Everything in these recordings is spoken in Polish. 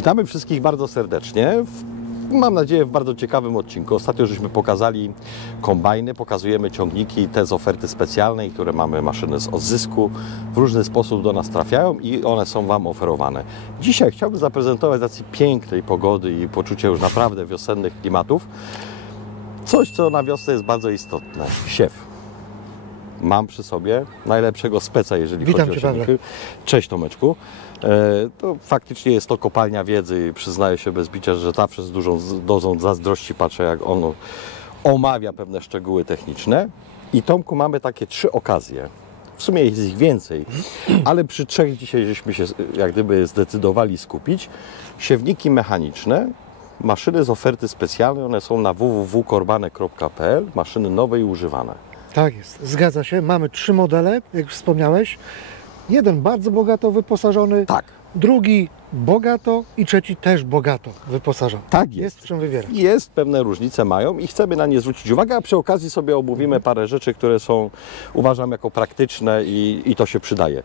Witamy wszystkich bardzo serdecznie. Mam nadzieję, w bardzo ciekawym odcinku. Ostatnio żeśmy pokazali kombajny, pokazujemy ciągniki, te z oferty specjalnej, które mamy maszyny z odzysku. W różny sposób do nas trafiają i one są Wam oferowane. Dzisiaj chciałbym zaprezentować z racji pięknej pogody i poczucia już naprawdę wiosennych klimatów coś, co na wiosnę jest bardzo istotne. Siew. Mam przy sobie najlepszego speca, jeżeli chodzi o siewniki. Cześć Tomeczku. To faktycznie jest to kopalnia wiedzy i przyznaję się bez bicia, że zawsze z dużą dozą zazdrości patrzę, jak on omawia pewne szczegóły techniczne. I Tomku, mamy takie 3 okazje. W sumie jest ich więcej, ale przy 3 dzisiaj żeśmy się jak gdyby zdecydowali skupić. Siewniki mechaniczne, maszyny z oferty specjalnej, one są na www.korbane.pl, maszyny nowe i używane. Tak jest, zgadza się. Mamy 3 modele, jak już wspomniałeś. Jeden bardzo bogato wyposażony, Tak. drugi bogato i trzeci też bogato wyposażony. Tak jest. Jest w czym wybierać. Jest, pewne różnice mają i chcemy na nie zwrócić uwagę, a przy okazji sobie omówimy parę rzeczy, które są, uważam, jako praktyczne i to się przydaje.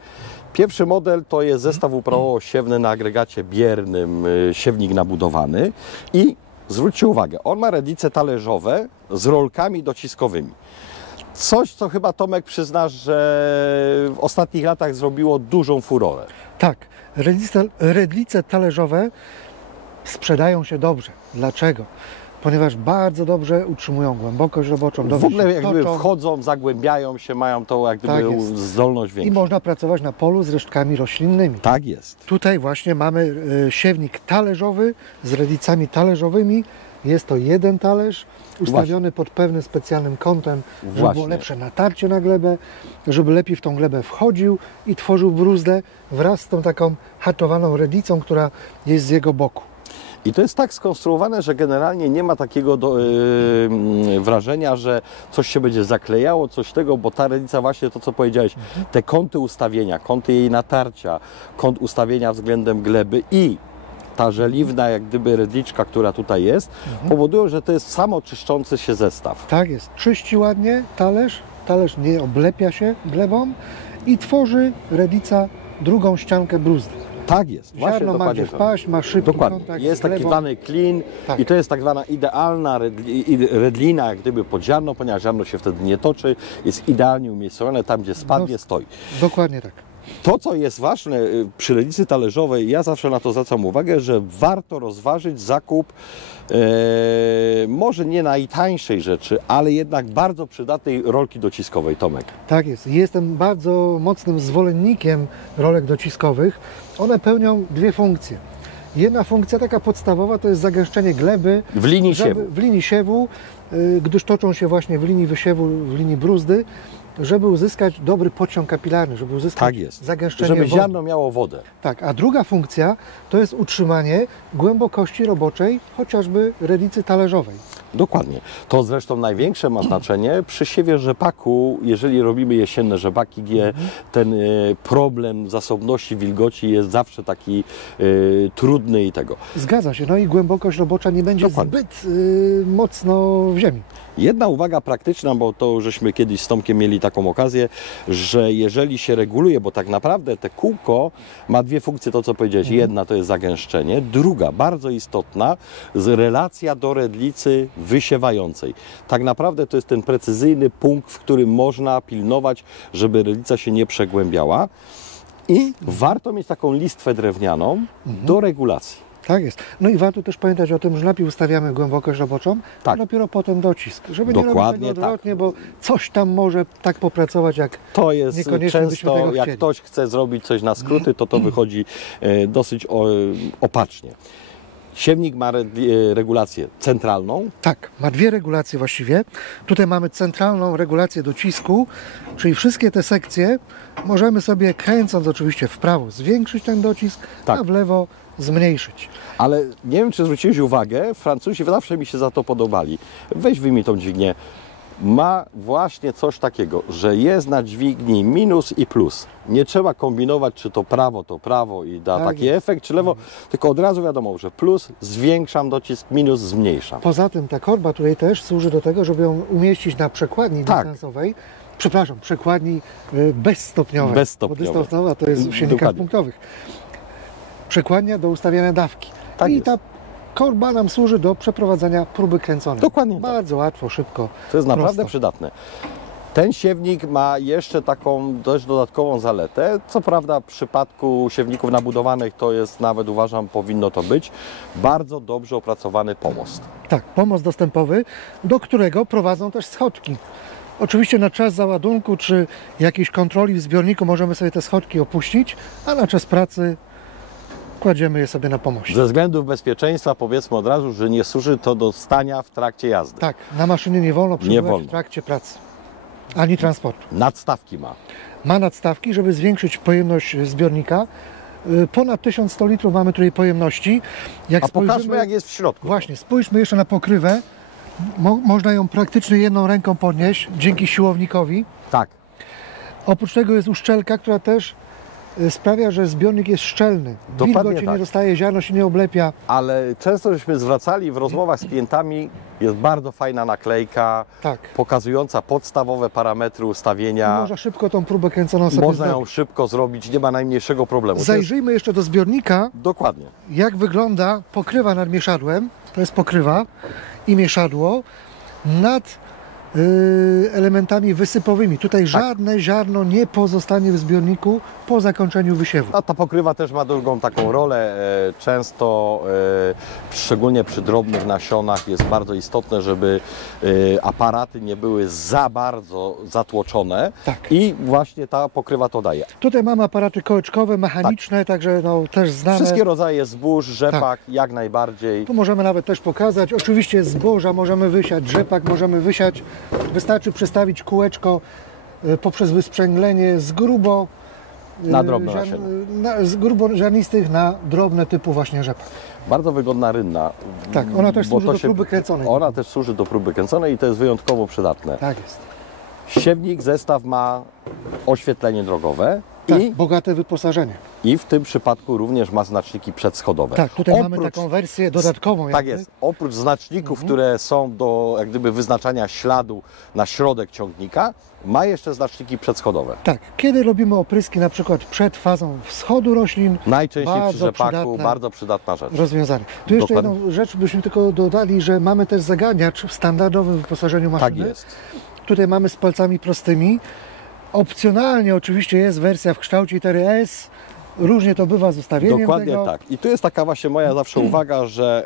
Pierwszy model to jest zestaw uprawowo-siewny na agregacie biernym, siewnik nabudowany i zwróćcie uwagę, on ma rędlice talerzowe z rolkami dociskowymi. Coś, co chyba Tomek przyznasz, że w ostatnich latach zrobiło dużą furorę. Tak, redlice talerzowe sprzedają się dobrze. Dlaczego? Ponieważ bardzo dobrze utrzymują głębokość roboczą. W ogóle jakby wchodzą, zagłębiają się, mają tą jak gdyby tak zdolność większą. I można pracować na polu z resztkami roślinnymi. Tak jest. Tutaj właśnie mamy siewnik talerzowy z redlicami talerzowymi. Jest to jeden talerz ustawiony pod pewnym specjalnym kątem, żeby było lepsze natarcie na glebę, żeby lepiej w tą glebę wchodził i tworzył bruzdę wraz z tą taką haczowaną redlicą, która jest z jego boku. I to jest tak skonstruowane, że generalnie nie ma takiego wrażenia, że coś się będzie zaklejało, coś tego, bo ta redlica właśnie to, co powiedziałeś, te kąty ustawienia, kąty jej natarcia, kąt ustawienia względem gleby i ta żeliwna, jak gdyby redliczka, która tutaj jest, powodują, że to jest samoczyszczący się zestaw. Tak jest. Czyści ładnie talerz nie oblepia się glebą i tworzy redlica drugą ściankę bruzdy. Tak jest. Ziarno ma gdzie wpaść, ma szybki kontakt jest taki zwany clean i to jest tak zwana idealna redlina, jak gdyby pod ziarno, ponieważ ziarno się wtedy nie toczy, jest idealnie umiejscowione, tam gdzie spadnie, stoi. Dokładnie tak. To, co jest ważne przy redlicy talerzowej, ja zawsze na to zwracam uwagę, że warto rozważyć zakup może nie najtańszej rzeczy, ale jednak bardzo przydatnej rolki dociskowej, Tomek. Tak jest. Jestem bardzo mocnym zwolennikiem rolek dociskowych. One pełnią 2 funkcje. Jedna funkcja taka podstawowa to jest zagęszczenie gleby w linii siewu, gdyż toczą się właśnie w linii wysiewu, w linii bruzdy, żeby uzyskać dobry pociąg kapilarny, żeby uzyskać zagęszczenie żeby wody. ziarno miało wodę. Tak, a druga funkcja to jest utrzymanie głębokości roboczej, chociażby redlicy talerzowej. Dokładnie. To zresztą największe ma znaczenie przy siewie rzepaku, jeżeli robimy jesienne rzepaki, gdzie ten problem zasobności wilgoci jest zawsze taki trudny i tego. Zgadza się, no i głębokość robocza nie będzie zbyt mocno w ziemi. Jedna uwaga praktyczna, bo to żeśmy kiedyś z Tomkiem mieli taką okazję, że jeżeli się reguluje, bo tak naprawdę te kółko ma 2 funkcje, to co powiedziałeś, jedna to jest zagęszczenie, druga, bardzo istotna, relacja do redlicy wysiewającej. Tak naprawdę to jest ten precyzyjny punkt, w którym można pilnować, żeby redlica się nie przegłębiała i warto mieć taką listwę drewnianą do regulacji. Tak jest. No i warto też pamiętać o tym, że najpierw ustawiamy głębokość roboczą, a dopiero potem docisk. Żeby nie robić tego odwrotnie, bo coś tam może tak popracować, jak to jest niekoniecznie często, tego jak chcieli. ktoś chce zrobić coś na skróty, to wychodzi dosyć opacznie. Siewnik ma regulację centralną. Tak, ma 2 regulacje właściwie. Tutaj mamy centralną regulację docisku, czyli wszystkie te sekcje możemy sobie, kręcąc oczywiście w prawo, zwiększyć ten docisk, a w lewo zmniejszyć. Ale nie wiem, czy zwróciłeś uwagę, Francuzi zawsze mi się za to podobali. Weź wyjmij tą dźwignię. Ma właśnie coś takiego, że jest na dźwigni minus i plus. Nie trzeba kombinować, czy to prawo i da taki efekt, czy lewo, tylko od razu wiadomo, że plus zwiększam docisk, minus zmniejszam. Poza tym ta korba tutaj też służy do tego, żeby ją umieścić na przekładni dystansowej, przepraszam, przekładni bezstopniowej, bo dystansowa to jest w silnikach punktowych. Przekładnia do ustawiania dawki. Tak i jest. ta korba nam służy do przeprowadzenia próby kręconej. Dokładnie tak. Bardzo łatwo, szybko. To jest naprawdę prosto. przydatne. Ten siewnik ma jeszcze taką dość dodatkową zaletę. Co prawda w przypadku siewników nabudowanych to jest nawet, uważam, powinno to być bardzo dobrze opracowany pomost. Tak, pomost dostępowy, do którego prowadzą też schodki. Oczywiście na czas załadunku czy jakiejś kontroli w zbiorniku możemy sobie te schodki opuścić, a na czas pracy kładziemy je sobie na pomoście. Ze względów bezpieczeństwa powiedzmy od razu, że nie służy to do stania w trakcie jazdy. Tak, na maszynie nie wolno przebywać wolno. w trakcie pracy, ani transportu. Nadstawki ma. Ma nadstawki, żeby zwiększyć pojemność zbiornika. Ponad 1100 litrów mamy tutaj pojemności. Jak A pokażmy, jak jest w środku. Właśnie, spójrzmy jeszcze na pokrywę. Można ją praktycznie jedną ręką podnieść dzięki siłownikowi. Tak. Oprócz tego jest uszczelka, która też sprawia, że zbiornik jest szczelny. Dokładnie Wilgoć się tak. nie dostaje, ziarno się nie oblepia. Ale często żeśmy zwracali w rozmowach z klientami, jest bardzo fajna naklejka, Tak. pokazująca podstawowe parametry ustawienia. Można szybko tą próbę kręconą sobie Można ją zrobić. szybko zrobić, nie ma najmniejszego problemu. To jest... Zajrzyjmy jeszcze do zbiornika, Dokładnie. jak wygląda pokrywa nad mieszadłem. To jest pokrywa i mieszadło nad elementami wysypowymi. Tutaj żadne ziarno nie pozostanie w zbiorniku po zakończeniu wysiewu. A ta pokrywa też ma drugą taką rolę. Często, szczególnie przy drobnych nasionach, jest bardzo istotne, żeby aparaty nie były za bardzo zatłoczone. Tak. I właśnie ta pokrywa to daje. Tutaj mamy aparaty kołeczkowe, mechaniczne, także no, też znane. Wszystkie rodzaje zbóż, rzepak, jak najbardziej. Tu możemy nawet też pokazać. Oczywiście zboża możemy wysiać, rzepak możemy wysiać. Wystarczy przestawić kółeczko poprzez wysprzęglenie z grubo Na drobne nasiona. z grubo ziarnistych na drobne typu właśnie rzepak. Bardzo wygodna rynna. Tak, ona też bo służy to do próby kręconej. Ona też służy do próby kręconej i to jest wyjątkowo przydatne. Tak jest. Siewnik, zestaw ma oświetlenie drogowe Tak, bogate wyposażenie. i w tym przypadku również ma znaczniki przedschodowe. Tak, tutaj mamy taką wersję dodatkową. Tak jakby. jest. Oprócz znaczników, które są do jak gdyby wyznaczania śladu na środek ciągnika, ma jeszcze znaczniki przedschodowe. Tak, kiedy robimy opryski na przykład przed fazą wschodu roślin, Najczęściej przy bardzo rzepaku, przydatne bardzo przydatna rzecz. rozwiązanie. Tu jeszcze Dokładnie. jedną rzecz byśmy tylko dodali, że mamy też zaganiacz w standardowym wyposażeniu maszyny. Tak jest. Tutaj mamy z palcami prostymi. Opcjonalnie oczywiście jest wersja w kształcie litery S. Różnie to bywa z ustawieniem Dokładnie tego. tak. I tu jest taka właśnie moja zawsze uwaga, że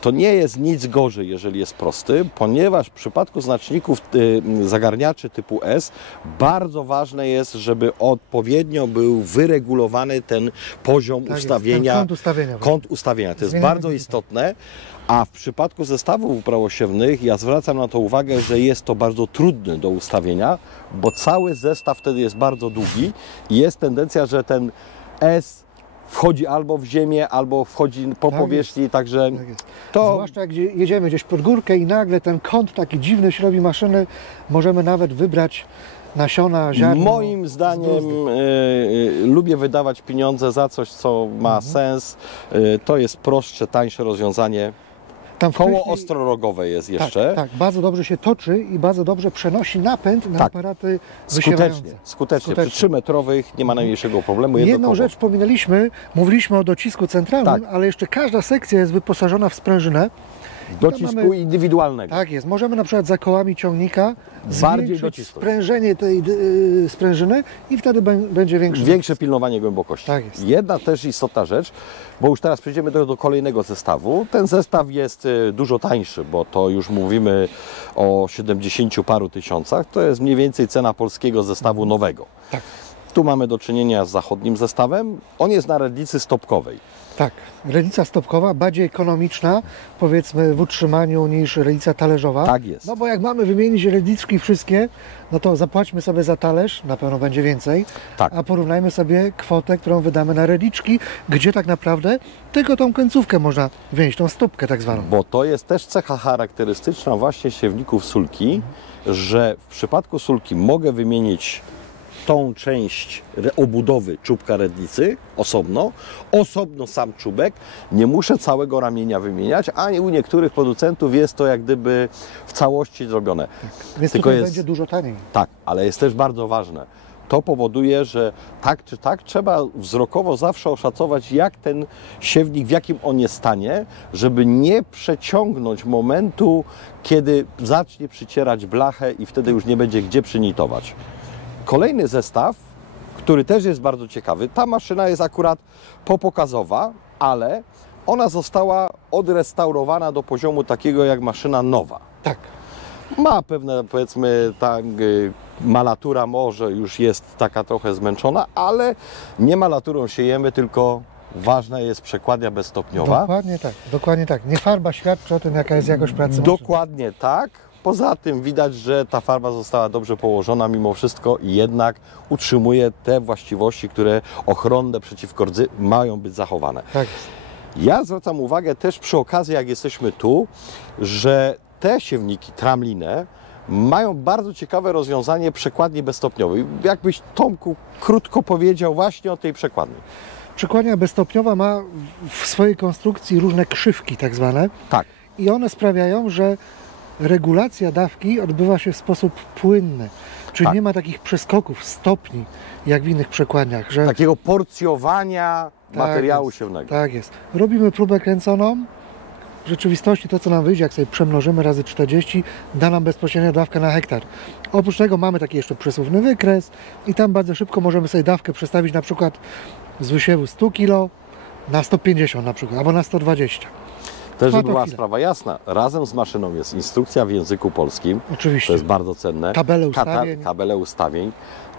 to nie jest nic gorzej, jeżeli jest prosty, ponieważ w przypadku znaczników zagarniaczy typu S bardzo ważne jest, żeby odpowiednio był wyregulowany ten poziom Tak jest, ustawienia. ten kąt ustawienia. Kąt ustawienia. To jest Zmieniamy bardzo tutaj. istotne. A w przypadku zestawów uprawosiewnych ja zwracam na to uwagę, że jest to bardzo trudne do ustawienia, bo cały zestaw wtedy jest bardzo długi i jest tendencja, że ten S wchodzi albo w ziemię, albo wchodzi po Tak powierzchni, także Tak jest. to Zwłaszcza jak jedziemy gdzieś pod górkę i nagle ten kąt taki dziwny się robi maszyny, możemy nawet wybrać nasiona, ziarno. moim zdaniem lubię wydawać pieniądze za coś, co ma sens. To jest prostsze, tańsze rozwiązanie. Tam Koło wcześniej- ostrorogowe jest jeszcze. Tak, bardzo dobrze się toczy i bardzo dobrze przenosi napęd na Tak. aparaty wysiewające. Skutecznie. Przy 3-metrowych nie ma najmniejszego problemu. Jedną Jedno rzecz pominęliśmy, mówiliśmy o docisku centralnym, Tak. ale jeszcze każda sekcja jest wyposażona w sprężynę. docisku mamy- indywidualnego. Tak jest, możemy na przykład za kołami ciągnika Bardziej zwiększyć docisnąć. sprężenie tej sprężyny i wtedy będzie większy. Większe pilnowanie głębokości. Tak jest. Jedna też istotna rzecz, bo już teraz przejdziemy do kolejnego zestawu. Ten zestaw jest dużo tańszy, bo to już mówimy o 70 paru tysiącach. To jest mniej więcej cena polskiego zestawu nowego. Tak. Tu mamy do czynienia z zachodnim zestawem. On jest na redlicy stopkowej. Tak, relica stopkowa, bardziej ekonomiczna, powiedzmy w utrzymaniu niż relica talerzowa. Tak jest. No bo jak mamy wymienić reliczki wszystkie, no to zapłaćmy sobie za talerz, na pewno będzie więcej, Tak. a porównajmy sobie kwotę, którą wydamy na reliczki, gdzie tak naprawdę tylko tą końcówkę można wyjąć, tą stopkę tak zwaną. Bo to jest też cecha charakterystyczna właśnie siewników sulki, że w przypadku sulki mogę wymienić tą część obudowy czubka redlicy osobno sam czubek, nie muszę całego ramienia wymieniać, a u niektórych producentów jest to jak gdyby w całości zrobione. Więc Tylko tutaj jest, będzie dużo taniej. tak, ale jest też bardzo ważne, to powoduje, że tak czy tak trzeba wzrokowo zawsze oszacować, jak ten siewnik, w jakim on jest stanie, żeby nie przeciągnąć momentu, kiedy zacznie przycierać blachę i wtedy już nie będzie gdzie przynitować. Kolejny zestaw, który też jest bardzo ciekawy, ta maszyna jest akurat popokazowa, ale ona została odrestaurowana do poziomu takiego jak maszyna nowa. Tak. Ma pewne, powiedzmy, malatura może już jest taka trochę zmęczona, ale nie malaturą siejemy, tylko ważna jest przekładnia bezstopniowa. Dokładnie tak. Nie farba świadczy o tym, jaka jest jakość pracy maszyny. Dokładnie tak. Poza tym widać, że ta farba została dobrze położona mimo wszystko i jednak utrzymuje te właściwości, które ochronne przeciwko rdzy mają być zachowane. Tak. Ja zwracam uwagę też przy okazji, jak jesteśmy tu, że te siewniki tramline mają bardzo ciekawe rozwiązanie przekładni bezstopniowej. Jakbyś, Tomku, krótko powiedział właśnie o tej przekładni. Przekładnia bezstopniowa ma w swojej konstrukcji różne krzywki tak zwane. Tak. I one sprawiają, że regulacja dawki odbywa się w sposób płynny. Czyli tak. nie ma takich przeskoków, stopni, jak w innych przekładniach. Że... Takiego porcjowania materiału siewnego. Tak jest. Robimy próbę kręconą. W rzeczywistości to, co nam wyjdzie, jak sobie przemnożymy razy 40, da nam bezpośrednio dawkę na hektar. Oprócz tego mamy taki jeszcze przesuwny wykres i tam bardzo szybko możemy sobie dawkę przestawić na przykład z wysiewu 100 kg na 150 na przykład, albo na 120. Też, żeby była sprawa jasna, razem z maszyną jest instrukcja w języku polskim. Oczywiście. To jest bardzo cenne. Tabele ustawień.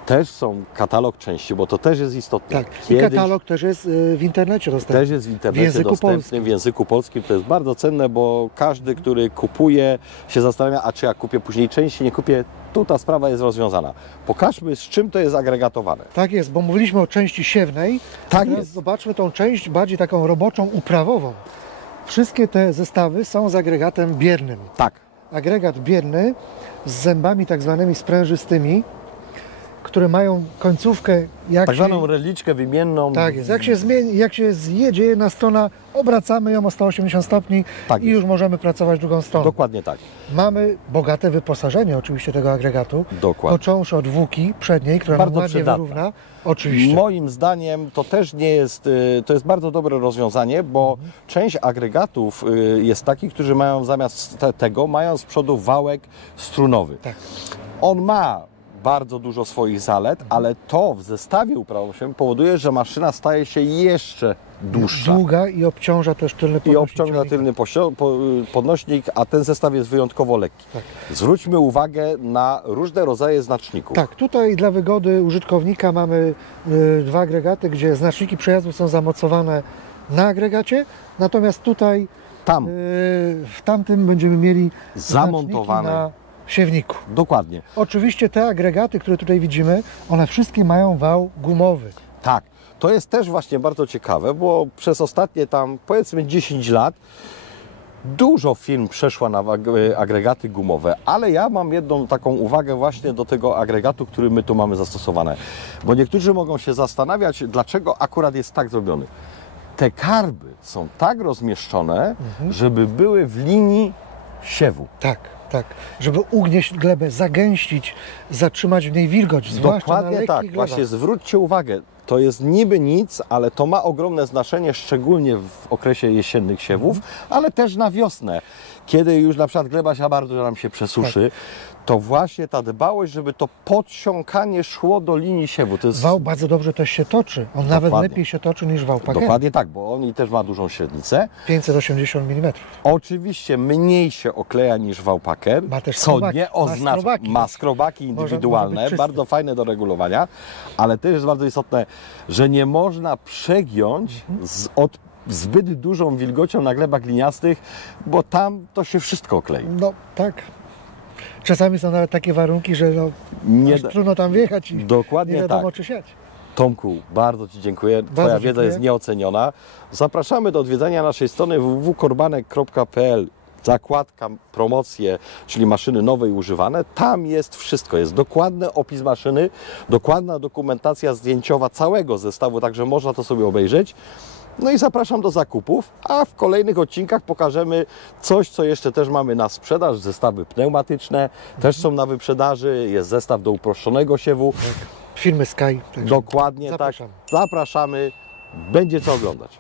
Też są katalog części, bo to też jest istotne. Tak, i katalog też jest w internecie dostępny. Też jest w internecie dostępny w języku polskim. To jest bardzo cenne, bo każdy, który kupuje, się zastanawia, a czy ja kupię później części, nie kupię. Tu ta sprawa jest rozwiązana. Pokażmy, z czym to jest agregatowane. Tak jest, bo mówiliśmy o części siewnej. Tak teraz jest. Zobaczmy tą część bardziej taką roboczą, uprawową. Wszystkie te zestawy są z agregatem biernym. Tak. Agregat bierny z zębami tak zwanymi sprężystymi, które mają końcówkę... Tak zwaną reliczkę wymienną. Tak jest. Jak się zmieni, jak się zjedzie jedna strona, obracamy ją o 180 stopni tak i już możemy pracować drugą stroną. Dokładnie tak. Mamy bogate wyposażenie oczywiście tego agregatu. Dokładnie. Począwszy od włóki przedniej, która bardzo nam ładnie wyrówna. Oczywiście. Moim zdaniem to też nie jest, to jest bardzo dobre rozwiązanie, bo część agregatów jest takich, którzy mają zamiast tego, mają z przodu wałek strunowy. Tak. On ma bardzo dużo swoich zalet, ale to w zestawie uprawowym powoduje, że maszyna staje się jeszcze dłuższa. Długa i obciąża też tylny podnośnik. I obciąża tylny podnośnik, a ten zestaw jest wyjątkowo lekki. Tak. Zwróćmy uwagę na różne rodzaje znaczników. Tak, tutaj dla wygody użytkownika mamy dwa agregaty, gdzie znaczniki przejazdu są zamocowane na agregacie, natomiast tutaj w tamtym będziemy mieli zamontowane na siewniku. Dokładnie. Oczywiście te agregaty, które tutaj widzimy, one wszystkie mają wał gumowy. Tak, to jest też właśnie bardzo ciekawe, bo przez ostatnie tam powiedzmy 10 lat dużo firm przeszła na agregaty gumowe, ale ja mam jedną taką uwagę właśnie do tego agregatu, który my tu mamy zastosowane. Bo niektórzy mogą się zastanawiać, dlaczego akurat jest tak zrobiony. Te karby są tak rozmieszczone, żeby były w linii siewu. Tak. Tak, żeby ugnieść glebę, zagęścić, zatrzymać w niej wilgoć, zwłaszcza dokładnie na tak. glebach. Właśnie zwróćcie uwagę, to jest niby nic, ale to ma ogromne znaczenie, szczególnie w okresie jesiennych siewów, ale też na wiosnę, kiedy już na przykład gleba za bardzo nam się przesuszy, to właśnie ta dbałość, żeby to podsiąkanie szło do linii siewu. To jest... Wał bardzo dobrze też się toczy. On nawet lepiej się toczy niż wał Packer. Dokładnie tak, bo on też ma dużą średnicę. 580 mm. Oczywiście mniej się okleja niż wał Packer, ma też co nie oznacza, ma skrobaki indywidualne, może bardzo fajne do regulowania, ale też jest bardzo istotne, że nie można przegiąć od zbyt dużą wilgocią na glebach gliniastych, bo tam to się wszystko oklei. No tak. Czasami są nawet takie warunki, że trudno tam wjechać i dokładnie nie wiadomo tak. czy siać. Tomku, bardzo Ci dziękuję. Twoja wiedza jest nieoceniona. Zapraszamy do odwiedzenia naszej strony www.korbanek.pl. Zakładka promocje, czyli maszyny nowe i używane. Tam jest wszystko. Jest dokładny opis maszyny, dokładna dokumentacja zdjęciowa całego zestawu, także można to sobie obejrzeć. No i zapraszam do zakupów, a w kolejnych odcinkach pokażemy coś, co jeszcze też mamy na sprzedaż. Zestawy pneumatyczne też są na wyprzedaży. Jest zestaw do uproszczonego siewu. firmy Sky. Dokładnie zapraszamy. tak. Zapraszamy. Będzie co oglądać.